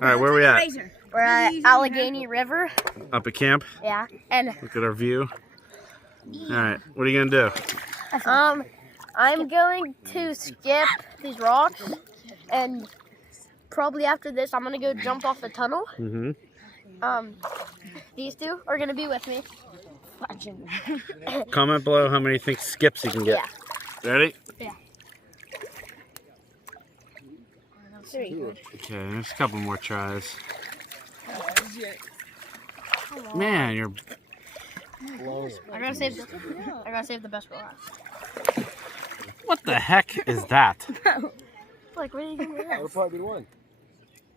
All right, where are we at? We're at Allegheny River. Up at camp? Yeah. And look at our view. All right, what are you gonna do? I'm going to skip these rocks, and probably after this, I'm gonna go jump off the tunnel. These two are gonna be with me. Comment below how many you think skips you can get. Yeah. Ready? Yeah. 3. Okay, there's a couple more tries. Man, you're. I gotta save the best for last. What the heck is that? Like, what are you gonna do? That'll probably be one.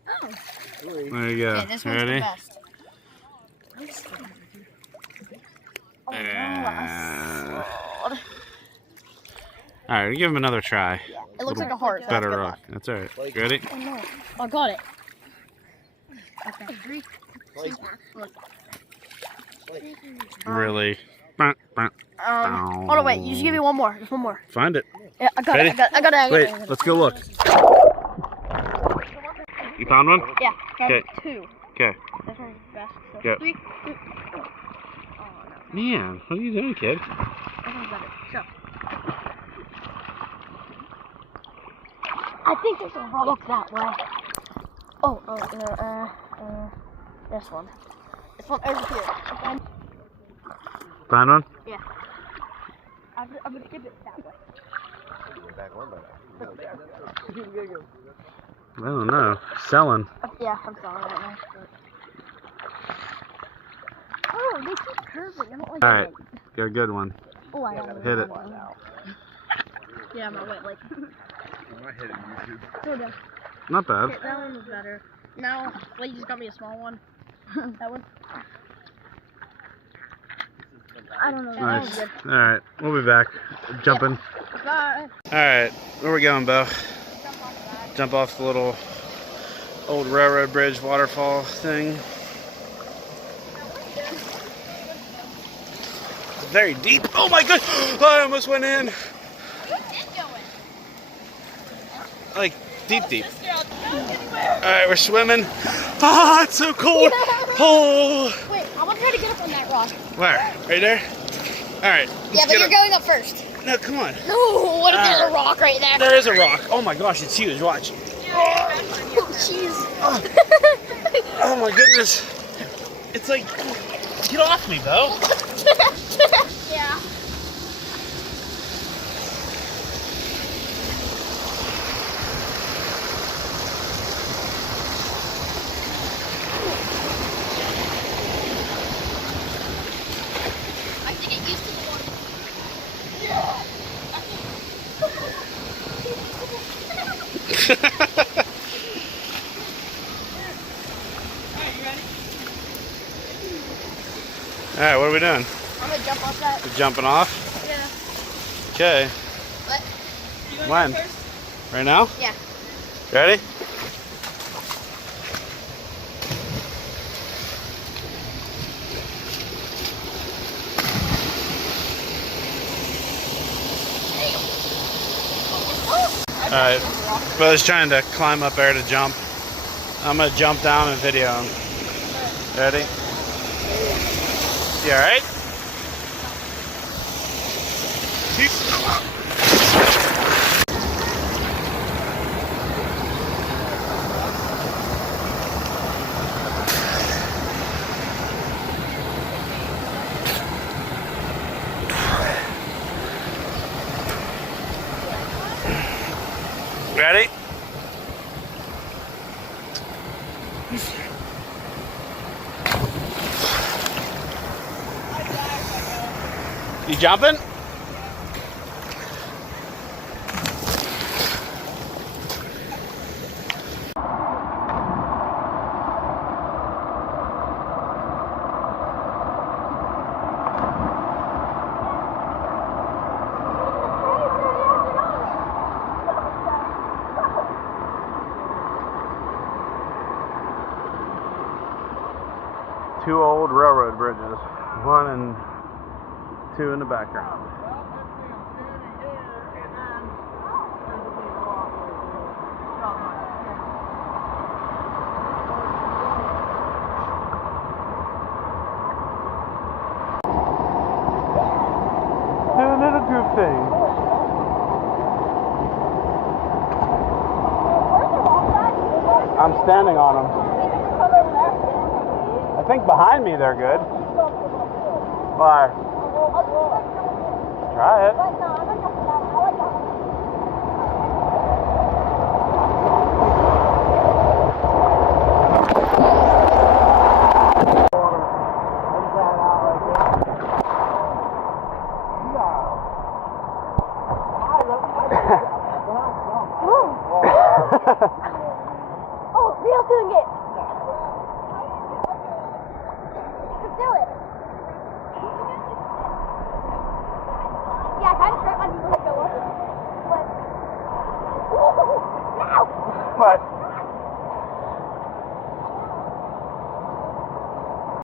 Oh. There you go. Okay, this one's Ready? the best. All right, give him another try. Yeah. It looks like a heart. So Better that's good rock. That's all right. You ready? Oh no! I got it. Okay. 3. Really? Hold on, wait. You just give me one more. Just one more. Find it. Yeah, I got Ready? it. I got it. Wait, let's go look. You found one? Yeah. Okay. 2. Okay. This one's best. So Go. 3. Oh no. Man, what are you doing, kid? This one's better. So. I think there's a rock that way. This one. This one over here. Okay. Find one? Yeah. I'm gonna give it that way. I don't know. Selling. Yeah, I'm sorry right now. Oh, they keep curving. I don't like All right, it. got a good one. Oh, I don't Hit it. Yeah, I'm not wet. Like. So done. Not bad. Okay, that one was better. Now, well, you just got me a small one. That one. I don't know. That was Nice. good. All right, we'll be back. Jumping. Bye. All right, where we going, Bo? Jump off the little old railroad bridge waterfall thing. Very deep. Oh my god! I almost went in. Like deep. All right, we're swimming. Ah, it's so cold. Oh. Wait, I'm gonna try to get up on that rock. Where? Right there? All right. Yeah, but you're going up first. No, come on. No, what if there's a rock right there? There is a rock. Oh my gosh, it's huge. Watch. Oh, jeez. Oh my goodness. It's like, get off me, Bo. Yeah. I have to get used to the water. All right, what are we doing? I'm gonna jump off that. We're jumping off? Yeah. Okay. What? When? Right now? Yeah. Ready? All right, Bo's trying to climb up there to jump. I'm gonna jump down and video him. Ready? You all right? Ready? You jumping? Two old railroad bridges, 1 and 2 in the background. standing on them. I think behind me they're good. Why? Try it. Oh, Rio's doing it. Let's do it. Yeah, kind of straight on you. Go up. What? What?